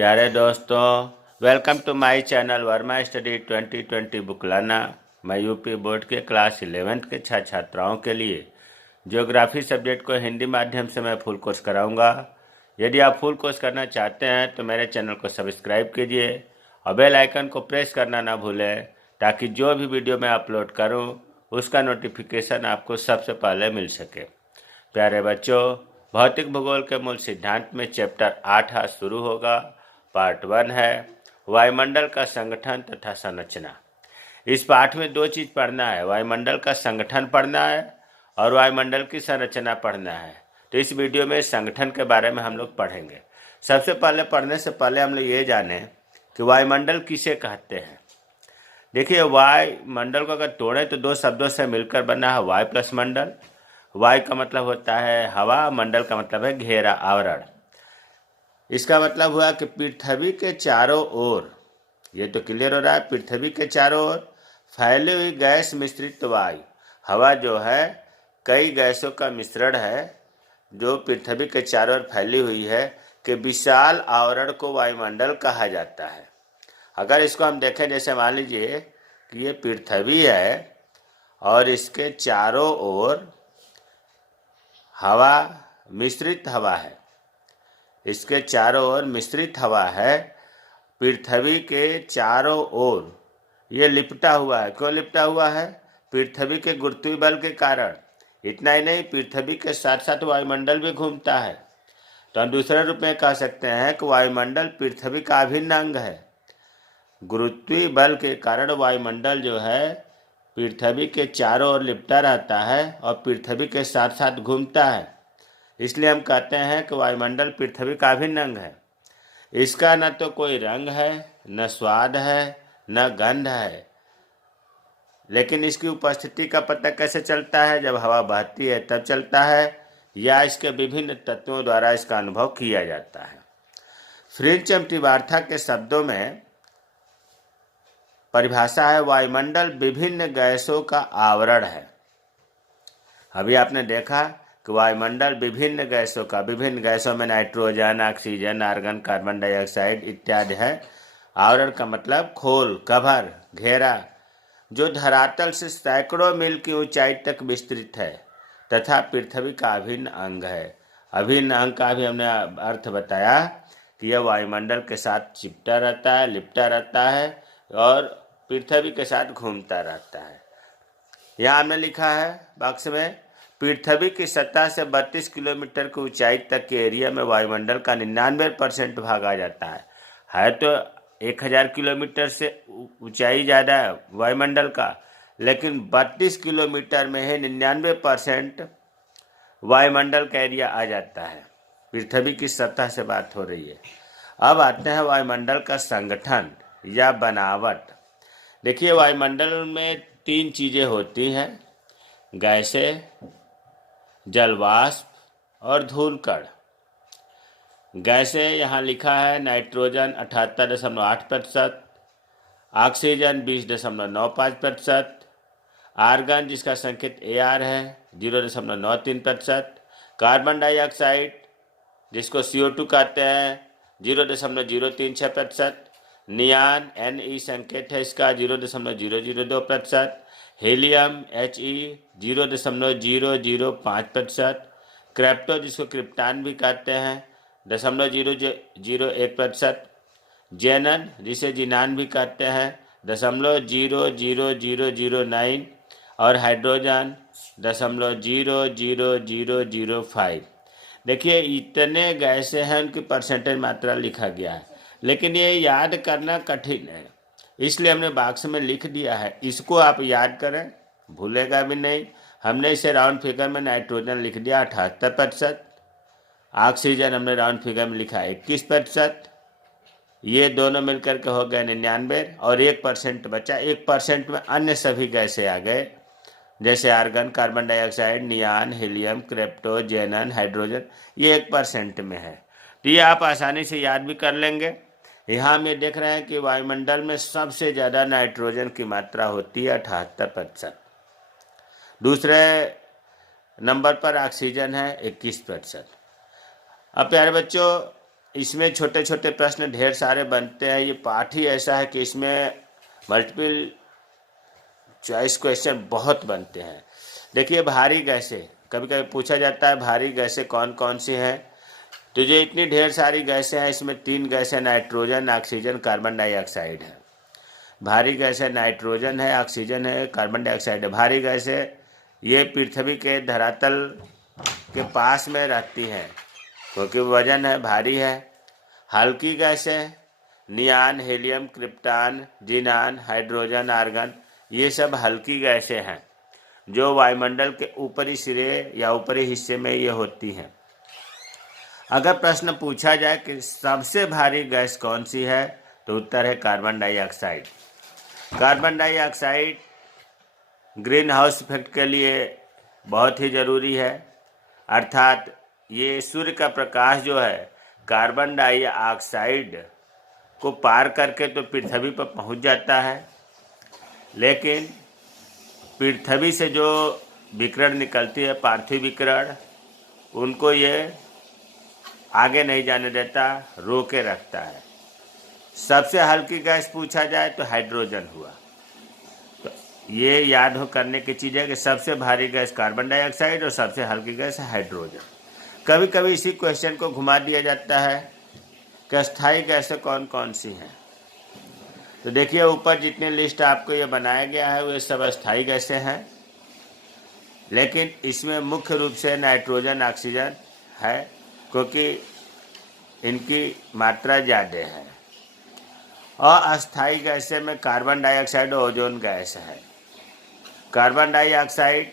प्यारे दोस्तों, welcome to my channel Verma study 2020 book लाना। मैं यूपी बोर्ड के क्लास 11th के छात्राओं के लिए ज्योग्राफी सब्जेक्ट को हिंदी माध्यम से मैं फुल कोर्स कराऊंगा। यदि आप फुल कोर्स करना चाहते हैं तो मेरे चैनल को सब्सक्राइब कीजिए और बेल आइकन को प्रेस करना ना भूलें, ताकि जो भी वीडियो मैं अपलोड करूं उसका नोटिफिकेशन आपको सबसे पहले मिल सके। प्यारे बच्चों, भौतिक भूगोल के मूल सिद्धांत में चैप्टर 8 आज शुरू होगा। पार्ट 1 है वायुमंडल का संगठन तथा संरचना। इस पाठ में दो चीज पढ़ना है, वायुमंडल का संगठन पढ़ना है और वायुमंडल की संरचना पढ़ना है। तो इस वीडियो में संगठन के बारे में हम लोग पढ़ेंगे। सबसे पहले पढ़ने से पहले हम लोग ये जाने कि वायुमंडल किसे कहते हैं। देखिए, वायुमंडल को अगर तोड़े तो दो शब्दों से मिलकर बना है वायु प्लस मंडल। वायु का मतलब होता है हवा, मंडल का मतलब है घेरा, आवरण। इसका मतलब हुआ कि पृथ्वी के चारों ओर, ये तो क्लियर हो रहा है, पृथ्वी के चारों ओर फैली हुई गैस मिश्रित वायु। हवा जो है कई गैसों का मिश्रण है जो पृथ्वी के चारों ओर फैली हुई है कि विशाल आवरण को वायुमंडल कहा जाता है। अगर इसको हम देखें, जैसे मान लीजिए कि ये पृथ्वी है और इसके चारों ओर हवा, मिश्रित हवा है, इसके चारों ओर मिश्रित हवा है। पृथ्वी के चारों ओर ये लिपटा हुआ है। क्यों लिपटा हुआ है? पृथ्वी के गुरुत्वीय बल के कारण। इतना ही नहीं, पृथ्वी के साथ साथ वायुमंडल भी घूमता है। तो हम दूसरे रूप में कह सकते हैं कि वायुमंडल पृथ्वी का अभिन्न अंग है। गुरुत्वीय बल के कारण वायुमंडल जो है पृथ्वी के चारों ओर लिपटा रहता है और पृथ्वी के साथ साथ घूमता है। इसलिए हम कहते हैं कि वायुमंडल पृथ्वी का अभिन्न अंग है। इसका न तो कोई रंग है, न स्वाद है, न गंध है, लेकिन इसकी उपस्थिति का पता कैसे चलता है? जब हवा बहती है तब चलता है, या इसके विभिन्न तत्वों द्वारा इसका अनुभव किया जाता है। फ्रिंच एम्प्टीवार्था के शब्दों में परिभाषा है, वायुमंडल विभिन्न गैसों का आवरण है। अभी आपने देखा कि वायुमंडल विभिन्न गैसों का, विभिन्न गैसों में nitrogen, oxygen, argon, carbon dioxide इत्यादि है। आवरण का मतलब खोल, कवर, घेरा, जो धरातल से सैकड़ों मील की ऊंचाई तक विस्तृत है तथा पृथ्वी का अभिन्न अंग है। अभिन्न अंग का भी हमने अर्थ बताया कि यह वायुमंडल के साथ चिपटा रहता है, लिपटा रहता है और पृथ्वी के साथ घूमता रहता है। यहाँ हमने लिखा है बॉक्स में, पृथ्वी की सतह से 32 किलोमीटर की ऊंचाई तक के एरिया में वायुमंडल का 99% भाग आ जाता है तो 1000 किलोमीटर से ऊंचाई ज़्यादा है वायुमंडल का, लेकिन 32 किलोमीटर में ही 99% वायुमंडल का एरिया आ जाता है। पृथ्वी की सतह से बात हो रही है। अब आते हैं वायुमंडल का संगठन या बनावट। देखिए, वायुमंडल में 3 चीज़ें होती हैं, गैसें, जलवाष्प और धूलकण। गैसें यहाँ लिखा है नाइट्रोजन 78.8%, ऑक्सीजन 20.95%, आर्गन जिसका संकेत AR है 0.93%, कार्बन डाइऑक्साइड जिसको CO2 कहते हैं 0.036%, नियान Ne संकेत है इसका 0.002%, हीलियम He 0.005%, क्रिप्टो जिसको क्रिप्टान भी कहते हैं 0.001%, जेनन जिसे जिनान भी कहते हैं 0.00009 और हाइड्रोजन 0.00005। देखिए, इतने गैसें हैं, उनकी परसेंटेज मात्रा लिखा गया है, लेकिन ये याद करना कठिन है, इसलिए हमने बॉक्स में लिख दिया है। इसको आप याद करें, भूलेगा भी नहीं। हमने इसे राउंड फिगर में नाइट्रोजन लिख दिया 78%, ऑक्सीजन हमने राउंड फिगर में लिखा 21%, ये दोनों मिलकर के हो गए 99 और 1% बचा। 1% में अन्य सभी गैसें आ गए, जैसे argon, carbon dioxide, neon, helium, krypton, xenon, hydrogen, ये 1% में है। तो ये आप आसानी से याद भी कर लेंगे। यहाँ हम ये देख रहे हैं कि वायुमंडल में सबसे ज़्यादा नाइट्रोजन की मात्रा होती है 78%। दूसरे नंबर पर ऑक्सीजन है 21%। अब प्यारे बच्चों, इसमें छोटे छोटे प्रश्न ढेर सारे बनते हैं। ये पाठ ही ऐसा है कि इसमें मल्टीपल चॉइस क्वेश्चन बहुत बनते हैं। देखिए, भारी गैसें कभी कभी पूछा जाता है, भारी गैसें कौन कौन सी हैं। तो जो इतनी ढेर सारी गैसें हैं, इसमें 3 गैसें नाइट्रोजन, ऑक्सीजन, कार्बन डाइऑक्साइड है। भारी गैसें नाइट्रोजन है, ऑक्सीजन है, कार्बन डाइऑक्साइड है। भारी गैसें ये पृथ्वी के धरातल के पास में रहती हैं क्योंकि वजन है, भारी है। हल्की गैसें नियान, हीलियम, क्रिप्टॉन, जिनान, हाइड्रोजन, आर्गन, ये सब हल्की गैसें हैं जो वायुमंडल के ऊपरी सिरे या ऊपरी हिस्से में ये होती हैं। अगर प्रश्न पूछा जाए कि सबसे भारी गैस कौन सी है, तो उत्तर है carbon dioxide. Carbon dioxide green house effect के लिए बहुत ही ज़रूरी है, अर्थात ये सूर्य का प्रकाश जो है कार्बन डाइऑक्साइड को पार करके तो पृथ्वी पर पहुंच जाता है, लेकिन पृथ्वी से जो विकिरण निकलती है, पार्थिव विकिरण, उनको ये आगे नहीं जाने देता, रोके रखता है। सबसे हल्की गैस पूछा जाए तो हाइड्रोजन हुआ। तो ये याद हो करने की चीज़ है कि सबसे भारी गैस कार्बन डाइऑक्साइड और सबसे हल्की गैस हाइड्रोजन। कभी कभी इसी क्वेश्चन को घुमा दिया जाता है कि अस्थायी गैसें कौन कौन सी हैं। तो देखिए, ऊपर जितने लिस्ट आपको ये बनाया गया है वो सब अस्थायी गैसें हैं, लेकिन इसमें मुख्य रूप से नाइट्रोजन, ऑक्सीजन है क्योंकि इनकी मात्रा ज़्यादा है। और अस्थायी गैसें में कार्बन डाइऑक्साइड और ओजोन गैस है। कार्बन डाइऑक्साइड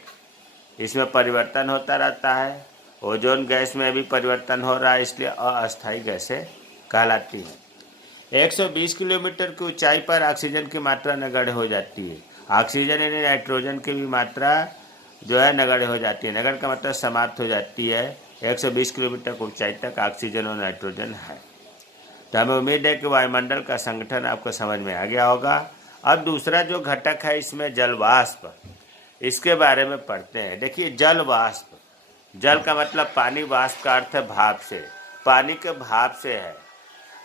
इसमें परिवर्तन होता रहता है, ओजोन गैस में भी परिवर्तन हो रहा है, इसलिए अस्थायी गैसें कहलाती हैं। 120 किलोमीटर की ऊंचाई पर ऑक्सीजन की मात्रा नगण्य हो जाती है। ऑक्सीजन यानी नाइट्रोजन की भी मात्रा जो है नगण्य हो जाती है। नगण्य का मतलब समाप्त हो जाती है। 120 किलोमीटर की ऊंचाई तक ऑक्सीजन और नाइट्रोजन है। तो हमें उम्मीद है कि वायुमंडल का संगठन आपको समझ में आ गया होगा। अब दूसरा जो घटक है इसमें जल वाष्प, इसके बारे में पढ़ते हैं। देखिए, जल वाष्प, जल का मतलब पानी, वाष्प का अर्थ है भाप से, पानी के भाप से है।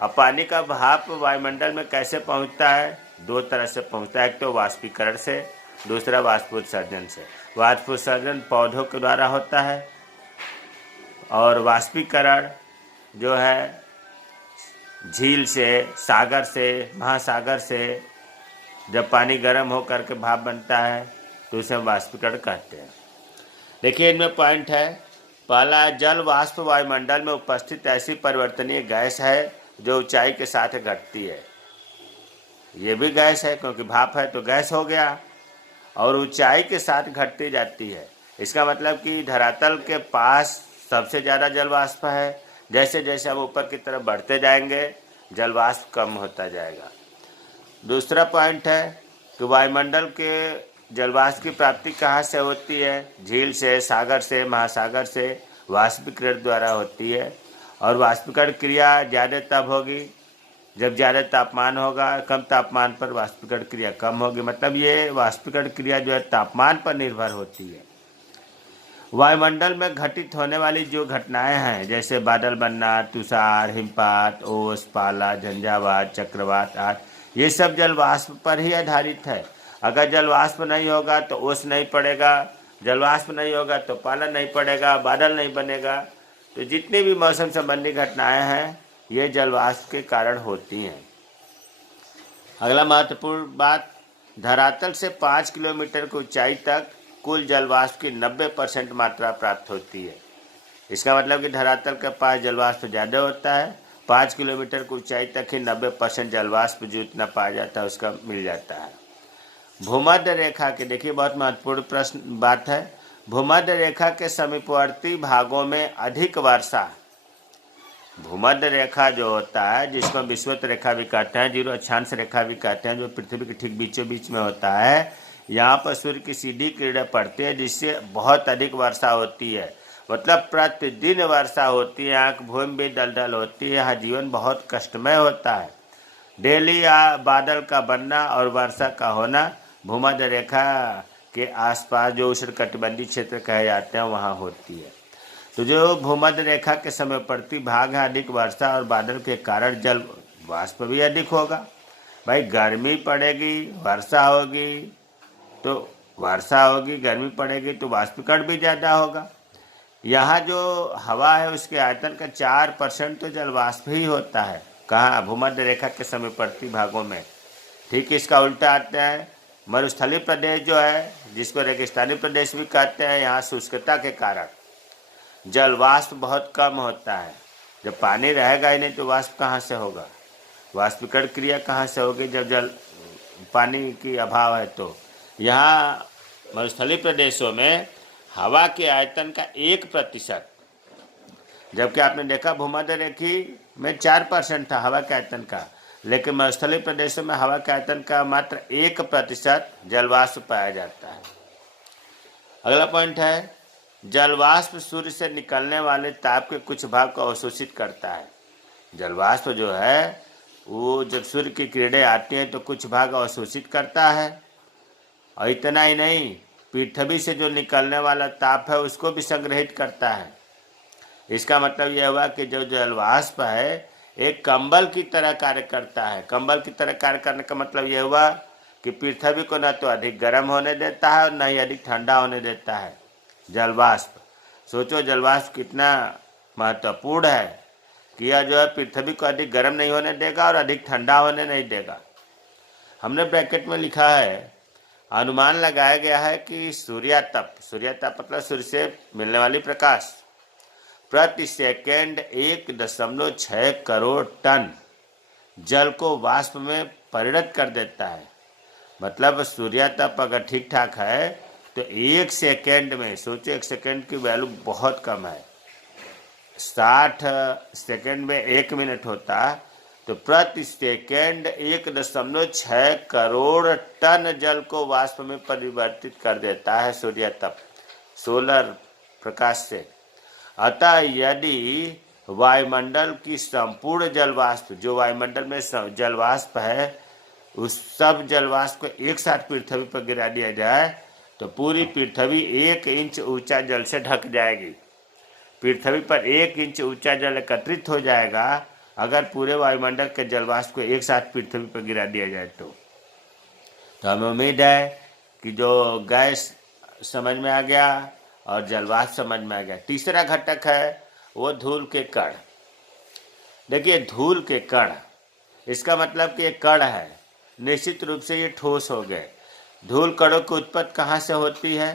अब पानी का भाप वायुमंडल में कैसे पहुंचता है? 2 तरह से पहुंचता है, एक तो वाष्पीकरण से, दूसरा वाष्पोत्सर्जन से। वाष्पोत्सर्जन पौधों के द्वारा होता है और वाष्पीकरण जो है झील से, सागर से, महासागर से जब पानी गर्म होकर के भाप बनता है तो उसे हम वाष्पीकरण कहते हैं। देखिए, इनमें पॉइंट है। पहला, जल वाष्प वायुमंडल में उपस्थित ऐसी परिवर्तनीय गैस है जो ऊंचाई के साथ घटती है। ये भी गैस है क्योंकि भाप है तो गैस हो गया, और ऊंचाई के साथ घटती जाती है। इसका मतलब कि धरातल के पास सबसे ज़्यादा जल वाष्प है। जैसे जैसे हम ऊपर की तरफ बढ़ते जाएंगे जल वाष्प कम होता जाएगा। दूसरा पॉइंट है कि वायुमंडल के जल वाष्प की प्राप्ति कहाँ से होती है? झील से, सागर से, महासागर से वाष्पीकरण द्वारा होती है। और वाष्पीकरण क्रिया ज़्यादा तब होगी जब ज़्यादा तापमान होगा, कम तापमान पर वाष्पीकरण क्रिया कम होगी। मतलब ये वाष्पीकरण क्रिया जो है तापमान पर निर्भर होती है। वायुमंडल में घटित होने वाली जो घटनाएं हैं, जैसे बादल बनना, तुषार, हिमपात, ओस, पाला, झंझावात, चक्रवात आदि, ये सब जल वाष्प पर ही आधारित है। अगर जल वाष्प नहीं होगा तो ओस नहीं पड़ेगा, जल वाष्प नहीं होगा तो पाला नहीं पड़ेगा, बादल नहीं बनेगा। तो जितनी भी मौसम संबंधी घटनाएं हैं ये जल वाष्प के कारण होती हैं। अगला महत्वपूर्ण बात, धरातल से 5 किलोमीटर की ऊंचाई तक कुल जल वाष्प की 90% मात्रा प्राप्त होती है। इसका मतलब कि धरातल के पास जल वाष्प ज़्यादा होता है। 5 किलोमीटर की ऊंचाई तक ही 90% जल वाष्प जो इतना पाया जाता है उसका मिल जाता है। भूमध्य रेखा के, देखिए बहुत महत्वपूर्ण प्रश्न बात है, भूमध्य रेखा के समीपवर्ती भागों में अधिक वर्षा, भूमध्य रेखा जो होता है जिसको विषुवत रेखा भी कहते हैं, जीरो अक्षांश रेखा भी कहते हैं, जो पृथ्वी के ठीक बीचों बीच में होता है, यहाँ पर सूर्य की सीधी किरणें पड़ती है जिससे बहुत अधिक वर्षा होती है। मतलब प्रतिदिन वर्षा होती है। यहाँ की भूमि भी दलदल होती है, यहाँ जीवन बहुत कष्टमय होता है। डेली बादल का बनना और वर्षा का होना भूमध्य रेखा के आसपास जो उष्णकटिबंधीय क्षेत्र कहे जाते हैं वहाँ होती है। तो जो भूमध्य रेखा के समीपवर्ती भाग है, अधिक वर्षा और बादल के कारण जल वाष्प भी अधिक होगा। भाई गर्मी पड़ेगी, वर्षा होगी, तो वर्षा होगी, गर्मी पड़ेगी तो वाष्पीकरण भी ज़्यादा होगा। यहाँ जो हवा है उसके आयतन का 4% तो जल वाष्प ही होता है। कहाँ? भूमध्य रेखा के समीपवर्ती भागों में। ठीक इसका उल्टा आता है मरुस्थलीय प्रदेश जो है, जिसको रेगिस्तानी प्रदेश भी कहते हैं, यहाँ शुष्कता के कारण जल वाष्प बहुत कम होता है। जब पानी रहेगा ही नहीं तो वाष्प कहाँ से होगा? वाष्पीकरण क्रिया कहाँ से होगी जब जल पानी की अभाव है? तो यहाँ मरुस्थलीय प्रदेशों में हवा के आयतन का 1%, जबकि आपने देखा भूमध्य रेखी में 4% था हवा के आयतन का, लेकिन मरुस्थलीय प्रदेशों में हवा के आयतन का मात्र 1% जलवाष्प पाया जाता है। अगला पॉइंट है, जलवाष्प सूर्य से निकलने वाले ताप के कुछ भाग को अवशोषित करता है। जलवाष्प जो है वो जब सूर्य की किरणें आती हैं तो कुछ भाग अवशोषित करता है, और इतना ही नहीं, पृथ्वी से जो निकलने वाला ताप है उसको भी संग्रहित करता है। इसका मतलब यह हुआ कि जो जलवाष्प है एक कंबल की तरह कार्य करता है। कंबल की तरह कार्य करने का मतलब यह हुआ कि पृथ्वी को न तो अधिक गर्म होने देता है और न ही अधिक ठंडा होने देता है। जलवाष्प, सोचो जलवाष्प कितना महत्वपूर्ण है कि यह जो है पृथ्वी को अधिक गर्म नहीं होने देगा और अधिक ठंडा होने नहीं देगा। हमने ब्रैकेट में लिखा है, अनुमान लगाया गया है कि सूर्यातप मतलब सूर्य से मिलने वाली प्रकाश प्रति सेकेंड 1.6 करोड़ टन जल को वाष्प में परिणत कर देता है। मतलब सूर्यातप अगर ठीक ठाक है तो 1 सेकेंड में, सोचो 1 सेकेंड की वैल्यू बहुत कम है, 60 सेकेंड में 1 मिनट होता, तो प्रति सेकेंड 1.6 करोड़ टन जल को वाष्प में परिवर्तित कर देता है सूर्यातप, सोलर प्रकाश से। अतः यदि वायुमंडल की संपूर्ण जलवाष्प, जो वायुमंडल में जलवाष्प है, उस सब जलवाष्प को एक साथ पृथ्वी पर गिरा दिया जाए तो पूरी पृथ्वी 1 इंच ऊंचा जल से ढक जाएगी। पृथ्वी पर 1 इंच ऊंचा जल एकत्रित हो जाएगा अगर पूरे वायुमंडल के जलवाष्प को एक साथ पृथ्वी पर गिरा दिया जाए तो हमें उम्मीद है कि जो गैस समझ में आ गया और जलवाष्प समझ में आ गया। तीसरा घटक है वो धूल के कण। देखिए धूल के कण, इसका मतलब कि एक कण है, निश्चित रूप से ये ठोस हो गए। धूल कणों की उत्पत्ति कहाँ से होती है?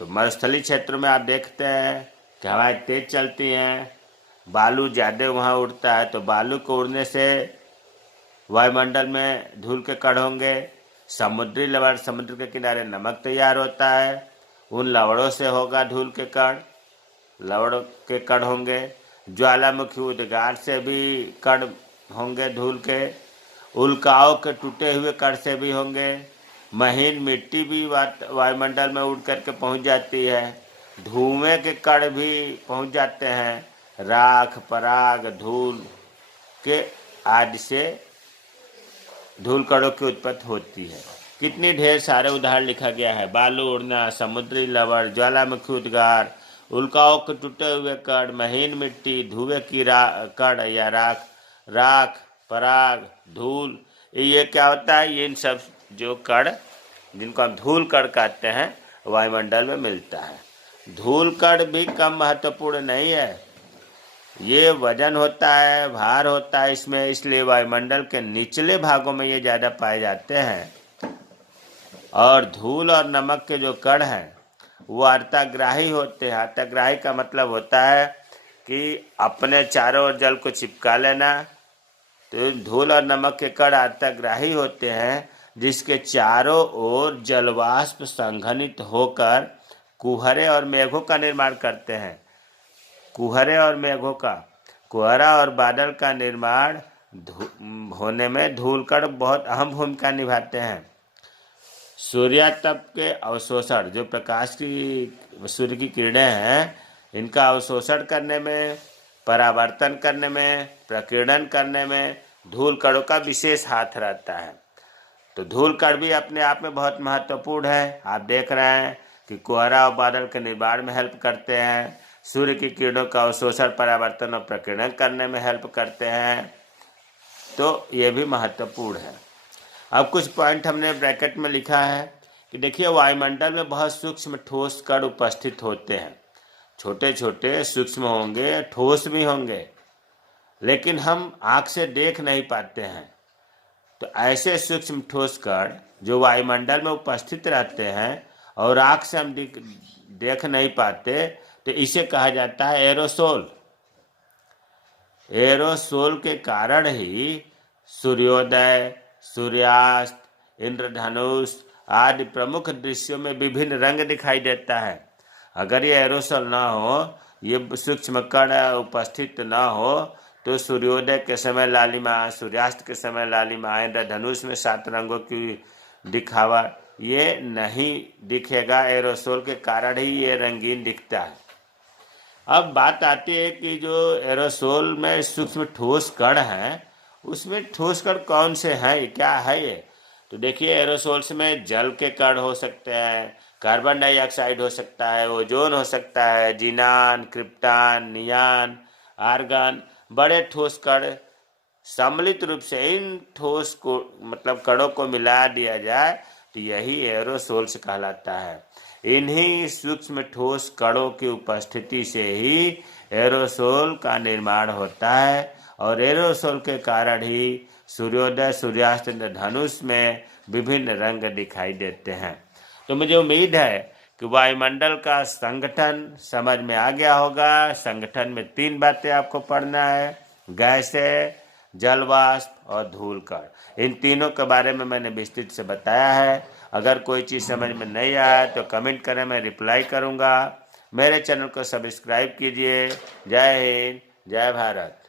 तो मरुस्थलीय क्षेत्रों में आप देखते हैं कि हवाएं तेज चलती हैं, बालू ज़्यादा वहाँ उड़ता है, तो बालू को उड़ने से वायुमंडल में धूल के कण होंगे। समुद्री लवण, समुद्र के किनारे नमक तैयार होता है, उन लवणों से होगा धूल के कण, लवण के कण होंगे। ज्वालामुखी उद्गार से भी कण होंगे धूल के, उल्काओं के टूटे हुए कण से भी होंगे। महीन मिट्टी भी वायुमंडल में उड़ करके पहुंच जाती है। धुएं के कण भी पहुंच जाते हैं। राख, पराग, धूल के आदि से धूल कणों की उत्पत्ति होती है। कितनी ढेर सारे उदाहरण लिखा गया है, बालू उड़ना, समुद्री लवण, ज्वालामुखी उद्गार, उल्काओं के टूटे हुए कण, महीन मिट्टी, धुएं की कण या राख, पराग, धूल। ये क्या होता है? ये इन सब जो कण जिनको हम धूल कण कहते हैं वायुमंडल में मिलता है। धूल कण भी कम महत्वपूर्ण नहीं है, ये वजन होता है, भार होता है इसमें, इसलिए वायुमंडल के निचले भागों में ये ज़्यादा पाए जाते हैं। और धूल और नमक के जो कण हैं वो अर्ताग्राही होते हैं। अर्ताग्राही का मतलब होता है कि अपने चारों ओर जल को चिपका लेना। तो धूल और नमक के कण अर्ताग्राही होते हैं, जिसके चारों ओर जलवाष्प संघनित होकर कुहरे और मेघों का निर्माण करते हैं। कुहरे और मेघों का, कुहरा और बादल का निर्माण होने में धूल कण बहुत अहम भूमिका निभाते हैं। सूर्यातप के अवशोषण, जो प्रकाश की सूर्य की किरणें हैं, इनका अवशोषण करने में, परावर्तन करने में, प्रकीर्णन करने में धूल कणों का विशेष हाथ रहता है। तो धूल कण भी अपने आप में बहुत महत्वपूर्ण है। आप देख रहे हैं कि कोहरा और बादल के निर्माण में हेल्प करते हैं, सूर्य की किरणों का अवशोषण, परावर्तन और प्रकीर्णन करने में हेल्प करते हैं, तो ये भी महत्वपूर्ण है। अब कुछ पॉइंट हमने ब्रैकेट में लिखा है कि देखिए, वायुमंडल में बहुत सूक्ष्म ठोस कण उपस्थित होते हैं। छोटे छोटे सूक्ष्म होंगे, ठोस भी होंगे, लेकिन हम आँख से देख नहीं पाते हैं। तो ऐसे सूक्ष्म ठोस कण जो वायुमंडल में उपस्थित रहते हैं और आँख से हम देख नहीं पाते, तो इसे कहा जाता है एरोसोल। एरोसोल के कारण ही सूर्योदय, सूर्यास्त, इंद्रधनुष आदि प्रमुख दृश्यों में विभिन्न रंग दिखाई देता है। अगर ये एरोसोल ना हो, ये सूक्ष्म कण उपस्थित ना हो, तो सूर्योदय के समय लालिमा, सूर्यास्त के समय लालिमा, इंद्रधनुष में 7 रंगों की दिखावा ये नहीं दिखेगा। एरोसोल के कारण ही ये रंगीन दिखता है। अब बात आती है कि जो एरोसोल में सूक्ष्म ठोस कण हैं, उसमें ठोस कण कौन से हैं, क्या है ये? तो देखिए, एरोसोल्स में जल के कण हो सकते हैं, कार्बन डाइऑक्साइड हो सकता है, ओजोन हो सकता है, जिनान, क्रिप्टान, नियान, आर्गन। बड़े ठोस कण सम्मिलित रूप से इन ठोस को मतलब कणों को मिला दिया जाए तो यही एरोसोल्स कहलाता है। इन्हीं सूक्ष्म ठोस कणों की उपस्थिति से ही एरोसोल का निर्माण होता है और एरोसोल के कारण ही सूर्योदय, सूर्यास्त, धनुष में विभिन्न रंग दिखाई देते हैं। तो मुझे उम्मीद है कि वायुमंडल का संगठन समझ में आ गया होगा। संगठन में 3 बातें आपको पढ़ना है: गैसें, जल वाष्प और धूल कण। इन तीनों के बारे में मैंने विस्तृत से बताया है। अगर कोई चीज़ समझ में नहीं आया तो कमेंट करें, मैं रिप्लाई करूँगा। मेरे चैनल को सब्सक्राइब कीजिए। जय हिंद, जय भारत।